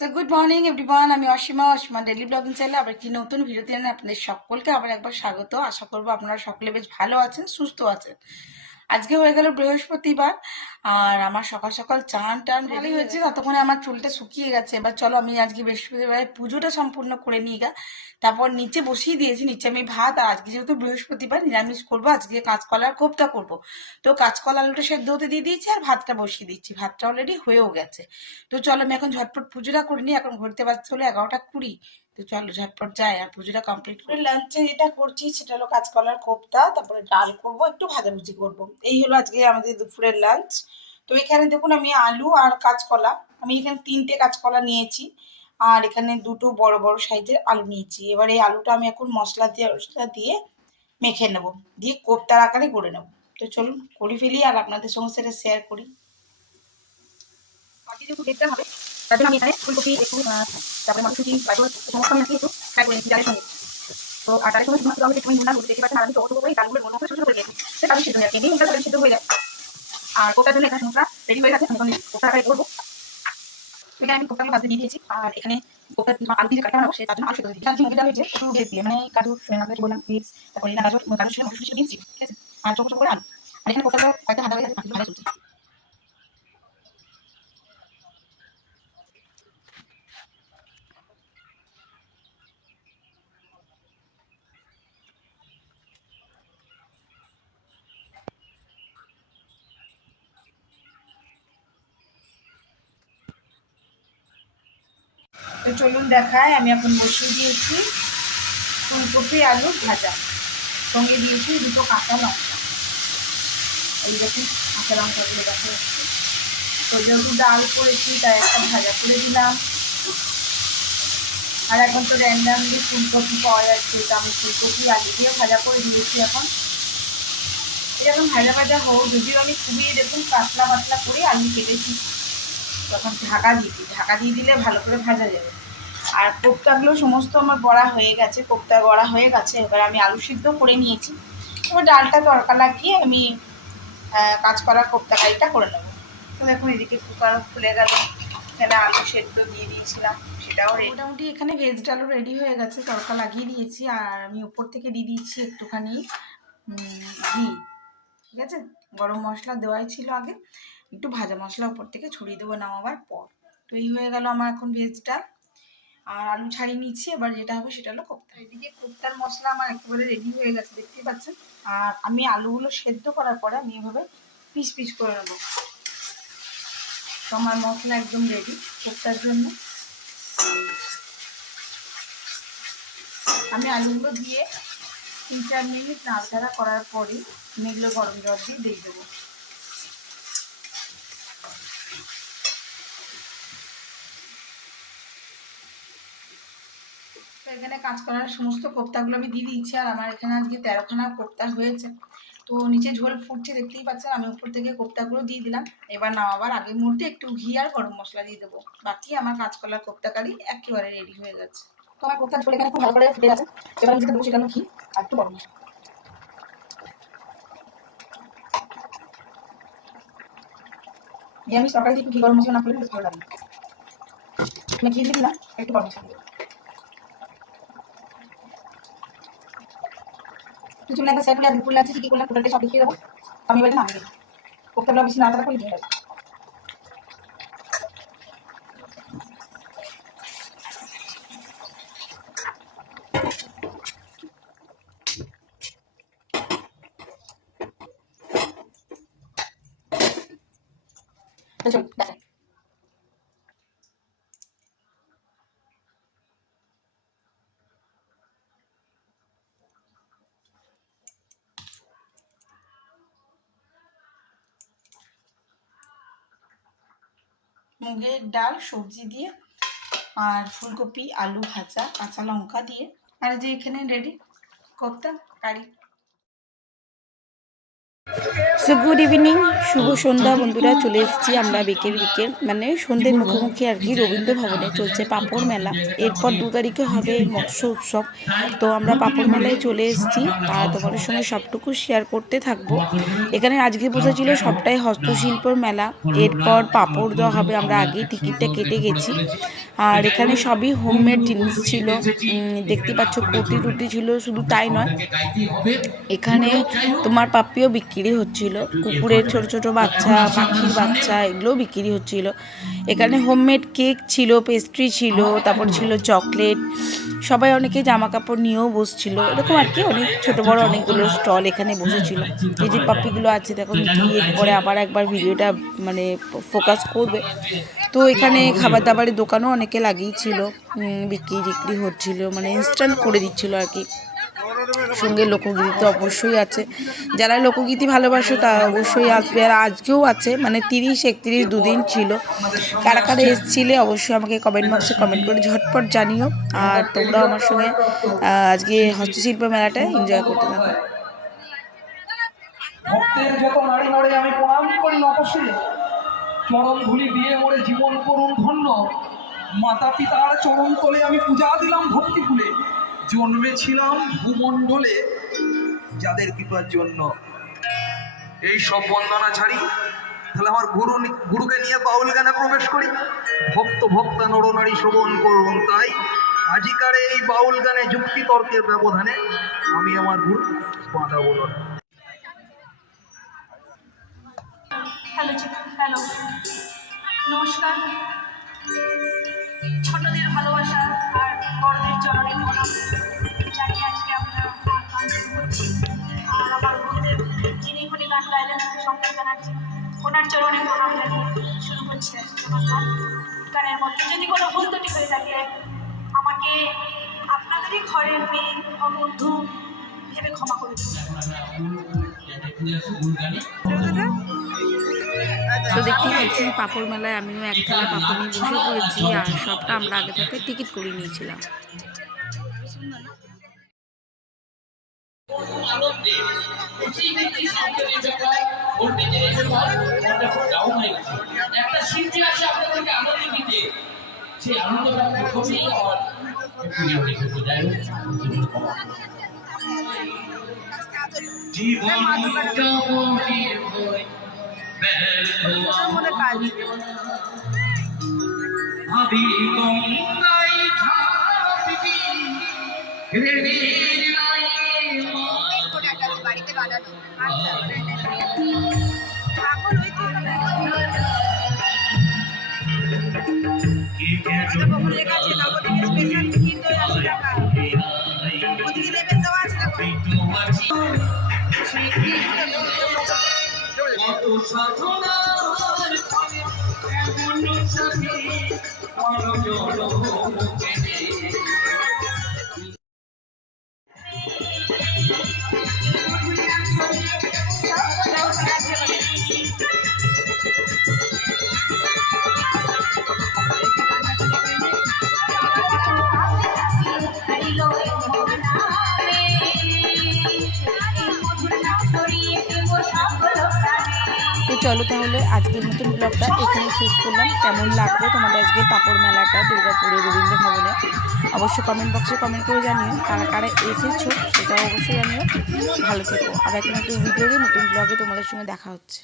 So good morning everyone, আমি Asima daily blogging চ্যানেলে আবার একটি নতুন ভিডিওতে আপনাদের সকলকে আবার একবার স্বাগত। আশা করবো আপনারা সকলে বেশ ভালো আছেন, সুস্থ আছেন। আজকে হয়ে গেল বৃহস্পতিবার, আর আমার সকাল সকাল চান টান ভালোই হয়েছে, ততক্ষণে আমার চুলটা শুকিয়ে গেছে। এবার চলো আমি আজকে বৃহস্পতিবার পুজোটা সম্পূর্ণ করে নিই গা। তারপর নিচে বসিয়ে দিয়েছি, নিচে আমি ভাত, আর আজকে যেহেতু বৃহস্পতিবার নিরামিষ করবো, আজকে কাঁচকলার কোপ্তা করবো। তো কাঁচকলা আলুটা সেদ্ধ হতে দিয়ে দিয়েছি আর ভাতটা বসিয়ে দিচ্ছি, ভাতটা অলরেডি হয়েও গেছে। তো চলো আমি এখন ঝটপট পুজোটা করে নিই, এখন ঘুরতে পারছি হলো 11টা 20। তো চলো ঝটপট যাই আর পুজোটা কমপ্লিট করে। লাঞ্চে যেটা করছি সেটা হলো কাঁচকলার কোপ্তা, তারপরে ডাল করব, একটু ভাজাভুজি করব। এই হলো আজকে আমাদের দুপুরের লাঞ্চ। তো এখানে দেখুন আমি আলু আর কাঁচকলা, আমি এখানে 3টে কাঁচকলা নিয়েছি, আর এখানে দুটো বড় বড় সাইজের আলু নিয়েছি। এবার এই আলুটা আমি এখন মশলা দিয়ে মেখে নেব, দিয়ে কোপ্তার আকারে করে নেব। তো চলুন করে ফেলি আর আপনাদের সঙ্গে সেটা শেয়ার করি। বাকি যেহেতু কেকটা হবে, তার জন্য আমি এখানে ফুলকপি একটু তারপরে মটরশুঁটি গাজর সমস্ত আমি আজকে একটু ফ্রাই করে নিচ্ছি ডালের সঙ্গে। তো আর ডালের সঙ্গে শুধুমাত্র আমি একটু নুন আর হলুদ দেখতে পাচ্ছেন, আর আমি ছোটো ছোটো করে ডালগুলো গোল করে ছোটো ছোটো করে দিয়েছি, সেটা আমি সিদ্ধ হয়ে যাচ্ছে, এই তাহলে সিদ্ধ হয়ে যায়। আর কোপ্তার জন্য এখানে মশলা রেডি হয়ে গেছে, আমি এখন কোপ্তা আকারে করবো। এখানে আমি কোপ্তাগুলো ভাজতে দিয়ে দিয়েছি, আর এখানে কোপ্তা আলু দিয়ে কাটা বানাবো, সেই তার জন্য আলু সেদ্ধ দিয়েছি। এখানে মুগের ডাল হয়েছে একটু বেশ দিয়ে, মানে কাজু আপনাকে বললাম বিটস, তারপরে গাজর গাজর ছিল, মটরশুঁটি ছিল, বিনস ছিল, ঠিক আছে। আর ছোটো ছোটো করে আলু। আর এখানে কোপ্তাগুলো কয়েকটা ভাজা হয়ে গেছে, ভাজা চলছে। তো চলুন দেখায়, আমি এখন বসিয়ে দিয়েছি ফুলকপি আলু ভাজা, সঙ্গে দিয়েছি দুটো কাঁচা লঙ্কা। এই দেখুন কাঁচা লঙ্কাগুলো দেখা যাচ্ছে। তো যেহেতু ডাল করেছি তাই একটা ভাজা করে দিলাম। আর এখন তো র্যান্ডামলি ফুলকপি পাওয়া যাচ্ছে, তো আমি ফুলকপি আলু দিয়ে ভাজা করে দিয়েছি। এখন এরকম ভাজা ভাজা হোক, যদিও আমি খুবই দেখুন পাতলা পাতলা করে আলু কেটেছি, তখন ঢাকা দিয়ে দিলে ভালো করে ভাজা যাবে। আর কোপ্তাগুলো সমস্ত আমার বড়া হয়ে গেছে, কোপ্তা গড়া হয়ে গেছে। এবার আমি আলু সিদ্ধ করে নিয়েছি, এবার ডালটা তড়কা লাগিয়ে আমি কাঁচকলার কোপ্তা কারিটা করে নেবো। তো দেখুন এদিকে কুকার খুলে গেল, এখানে আলু সেদ্ধ দিয়ে দিয়েছিলাম, সেটাও মোটামুটি এখানে ভেজ ডালও রেডি হয়ে গেছে, তড়কা লাগিয়ে দিয়েছি। আর আমি উপর থেকে দিয়ে দিয়েছি একটুখানি ঘি, ঠিক আছে। গরম মশলা দেওয়াই ছিল আগে, একটু ভাজা মশলা উপর থেকে ছড়িয়ে দেবো নামাবার পর। তো এই হয়ে গেল আমার এখন ভেজ ডাল, আর আলু ছাড়িয়ে নিচ্ছি। এবার যেটা হবে সেটা হলো কোপ্তা। এদিকে কোপ্তার মশলা আমার একেবারে রেডি হয়ে গেছে, দেখতেই পাচ্ছেন। আর আমি আলুগুলো সেদ্ধ করার পরে আমি এভাবে পিস পিস করে নেবো। তো আমার মশলা একদম রেডি কোপ্তার জন্য। আমি আলুগুলো দিয়ে 3-4 মিনিট নাড়াচাড়া করার পরে আমি এগুলো গরম জল দিয়ে দেবো। তো এখানে কাঁচকলার সমস্ত কোপ্তাগুলো আমি দিয়ে দিচ্ছি, আর আমার এখানে আজকে 13খানা কোপ্তা হয়েছে। তো নিচে ঝোল ফুটছে দেখতেই পাচ্ছেন, আমি উপর থেকে কোপ্তাগুলো দিয়ে দিলাম। এবার নামাবার আগের মুহূর্তে একটু ঘি আর গরম মশলা দিয়ে দেবো। বাকি আমার কাঁচকলার কোপ্তা কারি একেবারে রেডি হয়ে গেছে। তো আমার কোপ্তার ঝোল এখানে খুব ভালো করে ফুটে গেছে। এবার আমি যেটা দেবো সেটা হলো ঘি আর একটু গরম মশলা। নিরামিষ তরকারিতে একটু ঘি গরম মশলা না করলে বেশ ভালো লাগে। আমি ঘি দিয়ে দিলাম, একটু গরম মশলা দিলাম। কিছু একটা সেট আর দুপুর লাগছে, কি করলাম টোটালটা সব দেখিয়ে দেবো। আমি এবারে নামিয়ে দেবো, কোপ্তাগুলো বেশি নাড়াচাড়া করে দিয়ে দেবো। তো চলুন দেখাই। মুগের ডাল সবজি দিয়ে আর ফুলকপি আলু ভাজা কাঁচা লঙ্কা দিয়ে, আর যে এখানে রেডি কোপ্তা কারি। সো গুড ইভিনিং, শুভ সন্ধ্যা বন্ধুরা। চলে এসেছি আমরা বিকেল মানে সন্ধ্যের মুখোমুখি আর কি রবীন্দ্র ভবনে চলছে পাঁপড় মেলা। এরপর 2 তারিখে হবে মৎস্য উৎসব। তো আমরা পাঁপড় মেলায় চলে এসেছি, আর তোমাদের সঙ্গে সবটুকু শেয়ার করতে থাকবো। এখানে আজকে বসেছিল সবটাই হস্তশিল্পর মেলা। এরপর পাঁপড় দেওয়া হবে, আমরা আগেই টিকিটটা কেটে গেছি। আর এখানে সবই হোমমেড জিনিস ছিল। দেখতে পাচ্ছ কুর্তি টুর্তি ছিল, শুধু তাই নয়, এখানে তোমার পাপ্পিও বিক্রি হচ্ছিল, কুকুরের ছোট ছোট বাচ্চা, পাখির বাচ্চা, এগুলোও বিক্রি হচ্ছিল। এখানে হোমমেড কেক ছিল, পেস্ট্রি ছিল, তারপর ছিল চকলেট। সবাই অনেকে জামা কাপড় নিয়েও বসছিল, এরকম আর কি অনেক ছোট বড় অনেকগুলো স্টল এখানে বসেছিল। এই যে পাপ্পিগুলো আছে দেখো, মিঠি এরপরে আবার একবার ভিডিওটা মানে ফোকাস করবে। তো এখানে খাবার দাবারের দোকানও অনেকে লাগিয়েছিল, বিক্রি টিক্রি হচ্ছিল, মানে ইনস্ট্যান্ট করে দিচ্ছিল আর কি। সঙ্গে লোকগীতি তো অবশ্যই আছে, যারা লোকগীতি ভালোবাসো তারা অবশ্যই আসবে। আর আজকেও আছে, মানে 30-31 দুদিন ছিল। কারা কারা এসছিলে অবশ্যই আমাকে কমেন্ট বক্সে কমেন্ট করে ঝটপট জানিও। আর তোমরাও আমার সঙ্গে আজকে হস্তশিল্প মেলাটা এনজয় করতে থাকো। ভক্তের যত নারী নড়ে আমি প্রণাম করি নতশিরে, চরণ ধুলি দিয়ে মোরে জীবন করুন ধন্য। মাতা পিতার চরণ তলে আমি পূজা দিলাম ভক্তি ফুলে, জন্মেছিলাম ভূমণ্ডলে যাদের কৃপার জন্য। এই সব বন্দনা ছাড়ি, তাহলে আমার গুরুকে নিয়ে বাউল গানে প্রবেশ করি। ভক্ত ভক্তা নরনারী শ্রবণ করুন, তাই আজিকার এই বাউল গানে যুক্তি তর্কের ব্যবধানে আমি আমার গুরু বাধা বলো না। হ্যালো হ্যালো, নমস্কার। ছোটদের ভালোবাসা আর বড়দের চরণে প্রণাম জানিয়ে আজকে আমরা গান শুরু করছি। আর আমার গুরুদেব যিনি এখনই গান গাইলেন, শঙ্কর ব্যানার্জি, ওনার চরণে প্রণাম জানিয়ে শুরু করছি আজকে আমার গান। গানের মধ্যে যদি কোনো ভুল ত্রুটি হয়ে থাকে আমাকে আপনাদেরই ঘরের মেয়ে ও বন্ধু ভেবে ক্ষমা করে দিন। তো দেখতেই পাচ্ছি পাঁপড় মেলায় আমিও এক থালা পাঁপড় নিয়ে বসে পড়েছি, আর সবটা আমরা আগে থেকে টিকিট করে নিয়েছিলাম। ভাবি গঙ্গাই বাড়িতে বানানো কত সাধনার ফলে এমন সাথী তো চলো তাহলে আজকের মতন ব্লগটা এখানে শেষ করলাম। কেমন লাগলো তোমাদের আজকে পাঁপড় মেলাটা দুর্গাপুরের রবীন্দ্র ভবনে অবশ্যই কমেন্ট বক্সে কমেন্ট করে জানিও। কারা কারা এসেছো সেটাও অবশ্যই জানিও। ভালো থেকো, আর একটা নতুন ভিডিওতে নতুন ব্লগে তোমাদের সঙ্গে দেখা হচ্ছে।